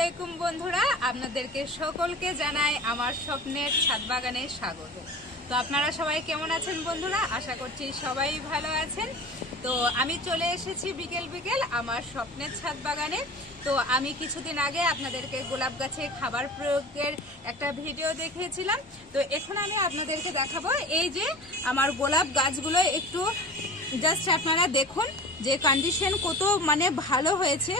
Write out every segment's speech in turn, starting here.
আলাইকুম বন্ধুরা, আপনাদেরকে সকলকে জানাই আমার স্বপ্নের ছাদ বাগানে স্বাগত। তো আপনারা সবাই কেমন আছেন বন্ধুরা? আশা করছি সবাই ভালো আছেন। তো আমি চলে এসেছি বিকেল বিকেল আমার স্বপ্নের ছাদ বাগানে। তো আমি কিছুদিন আগে আপনাদেরকে গোলাপ গাছে খাবার প্রয়োগের একটা ভিডিও দেখিয়েছিলাম। তো এখন আমি আপনাদেরকে দেখাবো এই যে আমার গোলাপ গাছগুলো একটু জাস্ট আপনারা দেখুন যে কন্ডিশন কত ভালো হয়েছে।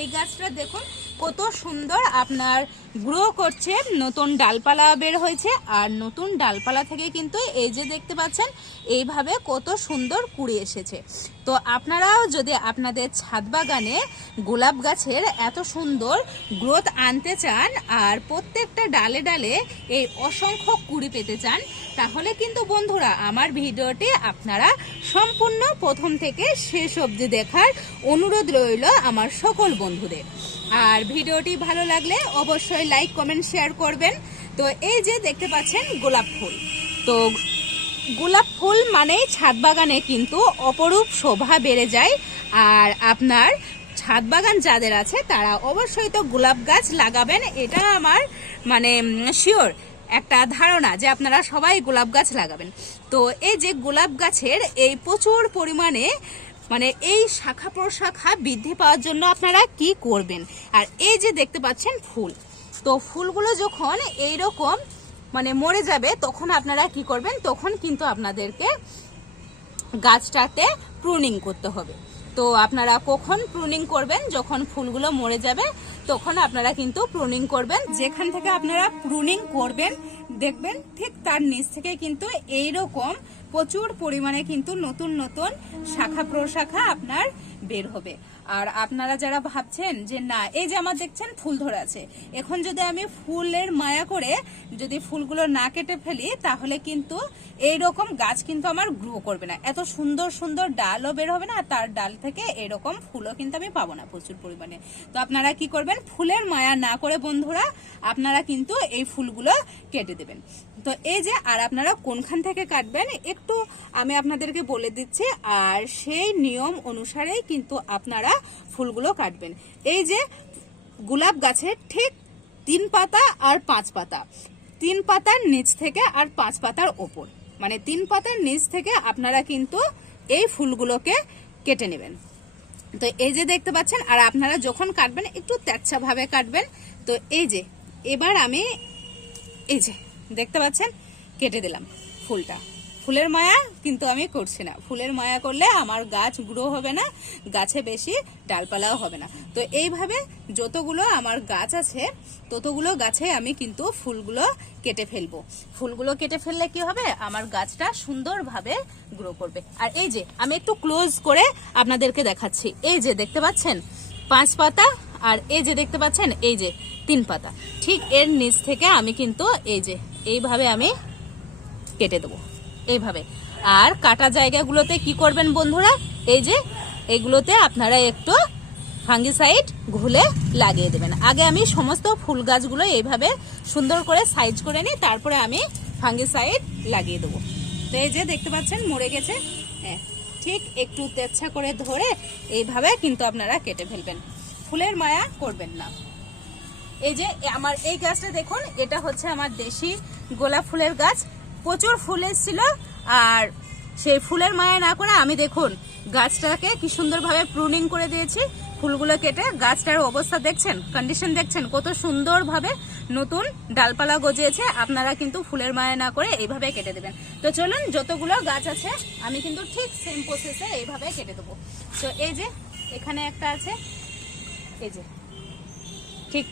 এই গাছটা দেখুন কত সুন্দর আপনার গ্রো করছে, নতুন ডালপালা বের হয়েছে। আর নতুন ডালপালা থেকে কিন্তু এই যে দেখতে পাচ্ছেন এইভাবে কত সুন্দর কুড়ি এসেছে। তো আপনারাও যদি আপনাদের ছাদ বাগানে গোলাপ গাছের এত সুন্দর গ্রোথ আনতে চান আর প্রত্যেকটা ডালে ডালে এই অসংখ্য কুড়ি পেতে চান, তাহলে কিন্তু বন্ধুরা আমার ভিডিওটি আপনারা সম্পূর্ণ প্রথম থেকে শেষ অবধি দেখার অনুরোধ রইল আমার সকল বন্ধুদের। আর ভিডিওটি ভালো লাগলে অবশ্যই লাইক কমেন্ট শেয়ার করবেন। তো এই যে দেখতে পাচ্ছেন গোলাপ ফুল, তো গোলাপ ফুল মানেই ছাদ বাগানে কিন্তু অপরূপ শোভা বেড়ে যায়। আর আপনার ছাদ বাগান যাদের আছে তারা অবশ্যই তো গোলাপ গাছ লাগাবেন, এটা আমার শিওর একটা ধারণা যে আপনারা সবাই গোলাপ গাছ লাগাবেন। তো এই যে গোলাপ গাছের এই প্রচুর পরিমাণে এই শাখা প্রশাখা বৃদ্ধি পাওয়ার জন্য আপনারা কি করবেন, আর এই যে দেখতে পাচ্ছেন ফুল, তো ফুলগুলো যখন এইরকম মরে যাবে তখন আপনারা কি করবেন, তখন কিন্তু আপনাদেরকে গাছটাতে প্রুনিং করতে হবে। তো আপনারা কখন প্রুনিং করবেন? যখন ফুলগুলো মরে যাবে তখন আপনারা কিন্তু প্রুনিং করবেন। যেখান থেকে আপনারা প্রুনিং করবেন দেখবেন ঠিক তার নিচ থেকে কিন্তু এইরকম প্রচুর পরিমাণে কিন্তু নতুন নতুন শাখা প্রশাখা আপনার বের হবে। আর আপনারা যারা ভাবছেন যে না এই যে আমার দেখছেন ফুল ধরে আছে, এখন যদি আমি ফুলের মায়া করে যদি ফুলগুলো না কেটে ফেলি তাহলে কিন্তু এইরকম গাছ কিন্তু আমার গ্রো করবে না, এত সুন্দর সুন্দর ডালও বের হবে না, আর তার ডাল থেকে এরকম ফুলও কিন্তু আমি পাবো না প্রচুর পরিমাণে। তো আপনারা কি করবেন, ফুলের মায়া না করে বন্ধুরা আপনারা কিন্তু এই ফুলগুলো কেটে দেবেন। তো এই যে আর আপনারা কোনখান থেকে কাটবেন একটু আমি আপনাদেরকে বলে দিচ্ছি, আর সেই নিয়ম অনুসারেই কিন্তু আপনারা ফুলগুলো কাটবেন। এই যে গোলাপ গাছের ঠিক 3 পাতা আর 5 পাতা, 3 পাতার নিচ থেকে আর 5 পাতার ওপর, 3 পাতার নিচ থেকে আপনারা কিন্তু এই ফুলগুলোকে কেটে নেবেন। তো এই যে দেখতে পাচ্ছেন, আর আপনারা যখন কাটবেন একটু তেচ্ছা ভাবে কাটবেন। তো এই যে এবার আমি এই যে দেখতে পাচ্ছেন কেটে দিলাম ফুলটা। ফুলের মায়া কিন্তু আমি করছি না, ফুলের মায়া করলে আমার গাছ গ্রো হবে না, গাছে বেশি ডালপালাও হবে না। তো এইভাবে যতগুলো আমার গাছ আছে ততগুলো গাছে আমি কিন্তু ফুলগুলো কেটে ফেলবো। ফুলগুলো কেটে ফেললে কি হবে, আমার গাছটা সুন্দরভাবে গ্রো করবে। আর এই যে আমি একটু ক্লোজ করে আপনাদেরকে দেখাচ্ছি, এই যে দেখতে পাচ্ছেন 5 পাতা, আর এই যে দেখতে পাচ্ছেন এই যে 3 পাতা, ঠিক এর নিচ থেকে আমি কিন্তু এই যে এইভাবে আমি কেটে দেবো এইভাবে। আর কাটা জায়গাগুলোতে কি করবেন বন্ধুরা, এই যে এইগুলোতে আপনারা একটু ফাঙ্গিসাইড ঘুলে লাগিয়ে দেবেন। আগে আমি সমস্ত ফুল গাছগুলো এইভাবে সুন্দর করে সাইজ করে নিই, তারপরে আমি ফাঙ্গিসাইড লাগিয়ে দেবো। তো এই যে দেখতে পাচ্ছেন মরে গেছে, হ্যাঁ ঠিক একটু তেচ্ছা করে ধরে এইভাবে কিন্তু আপনারা কেটে ফেলবেন, ফুলের মায়া করবেন না। এই যে আমার এই গাছটা দেখুন, এটা হচ্ছে আমার দেশি গোলাপ ফুলের গাছ, প্রচুর ফুল এসেছিল। আর সেই ফুলের মায়া না করে আমি দেখুন গাছটাকে কি সুন্দরভাবে প্রুনিং করে দিয়েছি, ফুলগুলো কেটে গাছটার অবস্থা দেখছেন, কন্ডিশন দেখছেন কত সুন্দরভাবে নতুন ডালপালা গজিয়েছে। আপনারা কিন্তু ফুলের মায়া না করে এইভাবে কেটে দেবেন। তো চলুন যতগুলো গাছ আছে আমি কিন্তু ঠিক সেম প্রসেসে এইভাবে কেটে দেবো। তো এই যে এখানে একটা আছে, এই যে ঠিক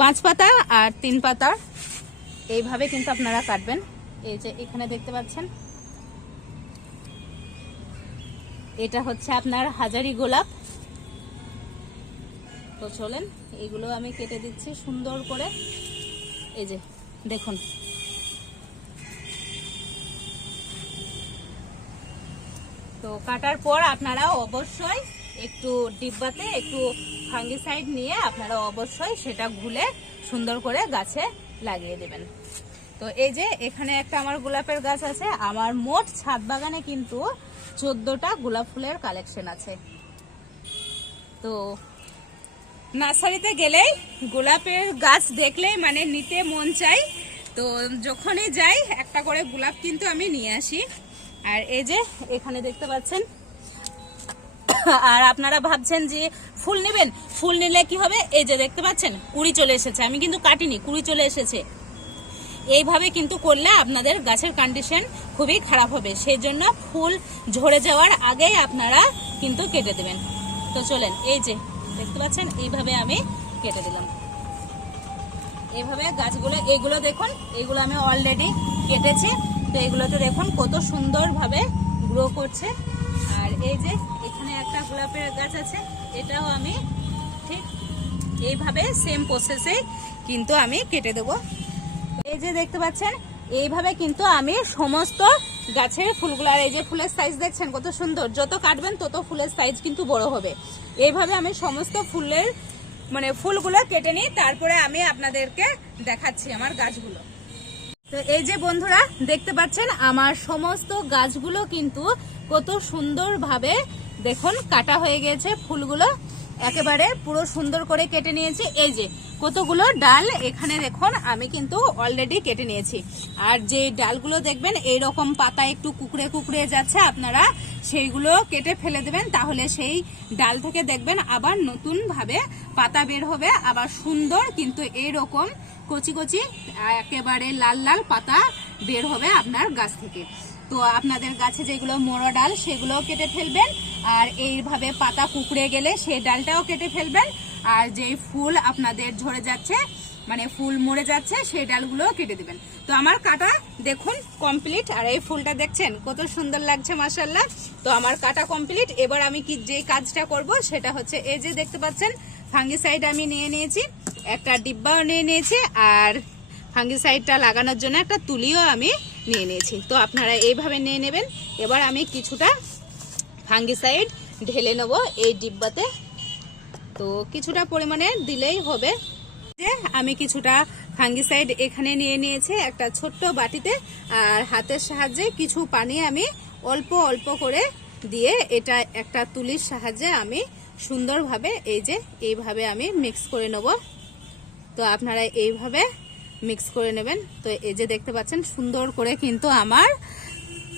5 পাতা আর 3 পাতা এইভাবে কিন্তু আপনারা কাটবেন। এই যে এখানে দেখতে পাচ্ছেন এটা হচ্ছে আপনার হাজারি গোলাপ। তো চলেন এইগুলো আমি কেটে দিচ্ছি সুন্দর করে, এই যে দেখুন। তো কাটার পর আপনারা অবশ্যই একটু ডিব্বাতে একটু ফাঙ্গিসাইড নিয়ে আপনারা অবশ্যই সেটা ঘুলে সুন্দর করে গাছে লাগিয়ে দেবেন। তো এই যে এখানে একটা আমার গোলাপের গাছ আছে, আমার মোট ছাদ বাগানে কিন্তু 14টা গোলাপ ফুলের কালেকশন আছে। তো নার্সারিতে গেলেই গোলাপের গাছ দেখলেই মানে নিতে মন চাই। তো যখনই যাই একটা করে গোলাপ কিন্তু আমি নিয়ে আসি। আর এই যে এখানে দেখতে পাচ্ছেন, আর আপনারা ভাবছেন যে ফুল নেবেন, ফুল নিলে কি হবে, এই যে দেখতে পাচ্ছেন কুড়ি চলে এসেছে, আমি কিন্তু কাটিনি, কুড়ি চলে এসেছে। এইভাবে কিন্তু করলে আপনাদের গাছের কন্ডিশন খুবই খারাপ হবে, সেই জন্য ফুল ঝরে যাওয়ার আগেই আপনারা কিন্তু কেটে দেবেন। তো চলেন, এই যে দেখতে পাচ্ছেন এইভাবে আমি কেটে দিলাম। এইভাবে গাছগুলো, এইগুলো দেখুন, এইগুলো আমি অলরেডি কেটেছি। তো এগুলোতে দেখুন কত সুন্দরভাবে গ্রো করছে। আর এই যে এখানে একটা গোলাপের গাছ আছে, এটাও আমি ঠিক এইভাবে সেম প্রসেসে কিন্তু আমি কেটে দেবো। এই যে দেখতে পাচ্ছেন এইভাবে কিন্তু আমি সমস্ত গাছের ফুলগুলো, আর এই যে ফুলের সাইজ দেখছেন কত সুন্দর, যত কাটবেন তত ফুলের সাইজ কিন্তু বড় হবে। এইভাবে আমি সমস্ত ফুলের মানে ফুলগুলো কেটে নিই, তারপরে আমি আপনাদেরকে দেখাচ্ছি আমার গাছগুলো। তো এই যে বন্ধুরা দেখতে পাচ্ছেন আমার সমস্ত গাছগুলো কিন্তু কত সুন্দরভাবে দেখুন কাটা হয়ে গেছে, ফুলগুলো একেবারে পুরো সুন্দর করে কেটে নিয়েছি। এই যে কতগুলো ডাল এখানে দেখুন আমি কিন্তু অলরেডি কেটে নিয়েছি। আর যে ডালগুলো দেখবেন এইরকম পাতা একটু কুকড়ে কুকড়ে যাচ্ছে, আপনারা সেইগুলো কেটে ফেলে দেবেন, তাহলে সেই ডাল থেকে দেখবেন আবার নতুন ভাবে পাতা বের হবে, আবার সুন্দর কিন্তু এইরকম কচি কচি একেবারে লাল লাল পাতা বের হবে আপনার গাছ থেকে। তো আপনাদের গাছে যেগুলো মোড়া ডাল সেগুলো কেটে ফেলবেন, আর এইভাবে পাতা কুকড়ে গেলে সেই ডালটাও কেটে ফেলবেন। আর যে ফুল আপনাদের ঝরে যাচ্ছে মানে ফুল মরে যাচ্ছে সেই ডালগুলো কেটে দিবেন। তো আমার কাটা দেখুন কমপ্লিট, আর এই ফুলটা দেখছেন কত সুন্দর লাগছে মাশাআল্লাহ। তো আমার কাটা কমপ্লিট। এবার আমি কি যে কাজটা করব সেটা হচ্ছে, এই যে দেখতে পাচ্ছেন ফাঙ্গিসাইড আমি নিয়ে নিয়েছি, একটা ডিব্বাও নিয়ে নিয়েছি, আর ফাঙ্গিসাইডটা লাগানোর জন্য একটা তুলিও আমি নিয়ে নিয়েছি। তো আপনারা এইভাবে নিয়ে নেবেন। এবার আমি কিছুটা ফাঙ্গিসাইড ঢেলে নেব এই ডিব্বাতে, তো কিছুটা পরিমাণে দিলেই হবে। যে আমি কিছুটা ফাঙ্গিসাইড এখানে নিয়ে নিয়েছি একটা ছোট্ট বাটিতে, আর হাতের সাহায্যে কিছু পানি আমি অল্প অল্প করে দিয়ে এটা একটা তুলির সাহায্যে আমি সুন্দরভাবে এই যে এইভাবে আমি মিক্স করে নেব। তো আপনারা এইভাবে মিক্স করে নেবেন। তো এই যে দেখতে পাচ্ছেন সুন্দর করে কিন্তু আমার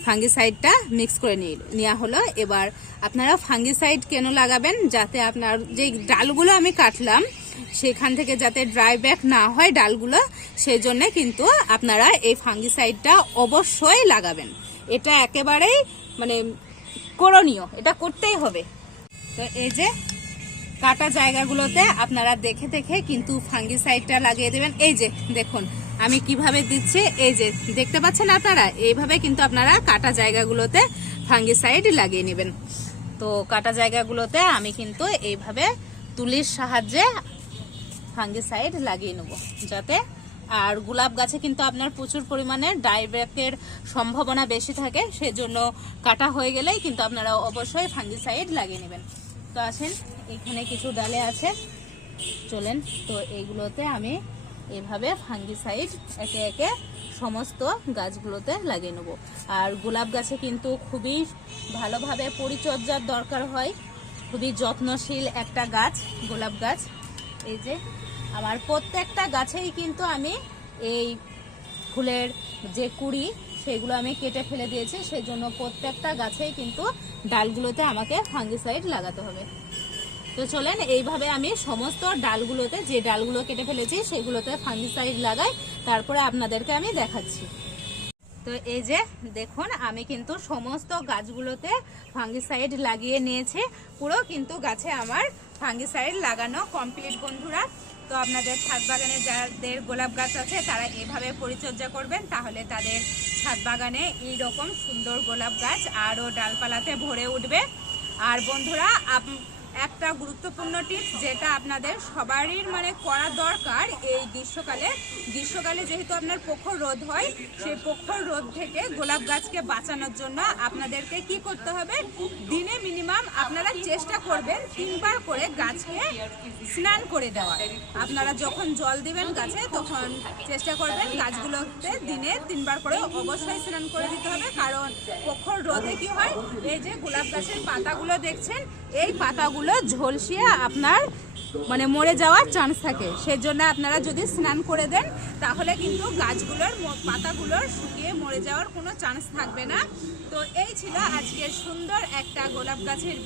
ফাঙ্গিসাইডটা মিক্স করে নেওয়া হলো। এবার আপনারা ফাঙ্গিসাইড কেন লাগাবেন, যাতে আপনার যে ডালগুলো আমি কাটলাম সেখান থেকে যাতে ড্রাই ব্যাক না হয় ডালগুলো, সেই জন্য কিন্তু আপনারা এই ফাঙ্গিসাইডটা অবশ্যই লাগাবেন। এটা একেবারেই মানে করণীয়, এটা করতেই হবে। তো এই যে কাটা জায়গাগুলোতে আপনারা দেখে দেখে কিন্তু ফাঙ্গিসাইডটা লাগিয়ে দেবেন। এই যে দেখুন আমি কিভাবে দিচ্ছি, এই যে দেখতে পাচ্ছেন আপনারা, এইভাবে কিন্তু আপনারা কাটা জায়গাগুলোতে ফাঙ্গিসাইড লাগিয়ে নেবেন। তো কাটা জায়গাগুলোতে আমি কিন্তু এইভাবে তুলির সাহায্যে ফাঙ্গিসাইড লাগিয়ে নেব যাতে। আর গোলাপ গাছে কিন্তু আপনার প্রচুর পরিমাণে ডাইব্যাকের সম্ভাবনা বেশি থাকে, সেজন্য কাটা হয়ে গেলেই কিন্তু আপনারা অবশ্যই ফাঙ্গিসাইড লাগিয়ে নেবেন। তো আসেন, এখানে কিছু ডালে আছে, চলেন তো এইগুলোতে আমি এভাবে ফাঙ্গিসাইড একে একে সমস্ত গাছগুলোতে লাগিয়ে নেব। আর গোলাপ গাছে কিন্তু খুবই ভালোভাবে পরিচর্যার দরকার হয়, খুবই যত্নশীল একটা গাছ গোলাপ গাছ। এই যে আমার প্রত্যেকটা গাছেই কিন্তু আমি এই ফুলের যে কুড়ি সেগুলো আমি কেটে ফেলে দিয়েছি, সেজন্য প্রত্যেকটা গাছেই কিন্তু ডালগুলোতে আমাকে ফাঙ্গিসাইড লাগাতে হবে। তো চলেন এইভাবে আমি সমস্ত ডালগুলোতে, যে ডালগুলো কেটে ফেলেছি সেগুলোতে ফাঙ্গিসাইড লাগাই, তারপরে আপনাদেরকে আমি দেখাচ্ছি। তো এই যে দেখুন আমি কিন্তু সমস্ত গাছগুলোতে ফাঙ্গিসাইড লাগিয়ে নিয়েছি, পুরো কিন্তু গাছে আমার ফাঙ্গিসাইড লাগানো কমপ্লিট বন্ধুরা। তো আপনাদের ছাদ বাগানে যাদের গোলাপ গাছ আছে তারা এভাবে পরিচর্যা করবেন, তাহলে তাদের ছাদ বাগানে এইরকম সুন্দর গোলাপ গাছ আরও ডালপালাতে ভরে উঠবে। আর বন্ধুরা একটা গুরুত্বপূর্ণ টিপস যেটা আপনাদের সবারই মানে করা দরকার, এই গ্রীষ্মকালে যেহেতু আপনার প্রখর রোদ হয়, সেই প্রখর রোদ থেকে গোলাপ গাছকে বাঁচানোর জন্য আপনাদেরকে কি করতে হবে, দিনে মিনিমাম আপনারা চেষ্টা করবেন 3 বার করে গাছকে স্নান করে দেওয়া। আপনারা যখন জল দিবেন গাছে তখন চেষ্টা করবেন গাছগুলোতে দিনে 3 বার করে অবশ্যই স্নান করে দিতে হবে, কারণ প্রখর রোদে কি হয়, এই যে গোলাপ গাছের পাতাগুলো দেখছেন এই পাতাগুলো ঝলসিয়ে আপনার মানে মরে যাওয়ার চান্স থাকে। সেজন্য আপনারা যদি স্নান করে দেন তাহলে কিন্তু গাছগুলোর পাতাগুলোর শুকিয়ে মরে যাওয়ার কোনো চান্স থাকবে না। তো এই ছিল আজকের সুন্দর একটা গোলাপ গাছের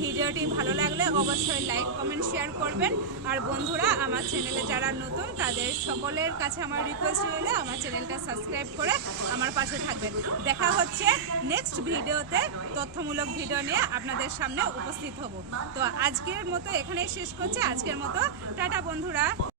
ভিডিওটি ভালো লাগলে অবশ্যই লাইক কমেন্ট শেয়ার করবেন। আর বন্ধুরা আমার চ্যানেলে যারা নতুন তাদের সকলের কাছে আমার রিকোয়েস্ট রইলে আমার চ্যানেলটা সাবস্ক্রাইব করে আমার পাশে থাকবেন। দেখা হচ্ছে নেক্সট ভিডিওতে, তথ্যমূলক ভিডিও নিয়ে আপনাদের সামনে উপস্থিত হব। তো আজকের মতো এখানেই শেষ করছি, আজকের মতো টাটা বন্ধুরা।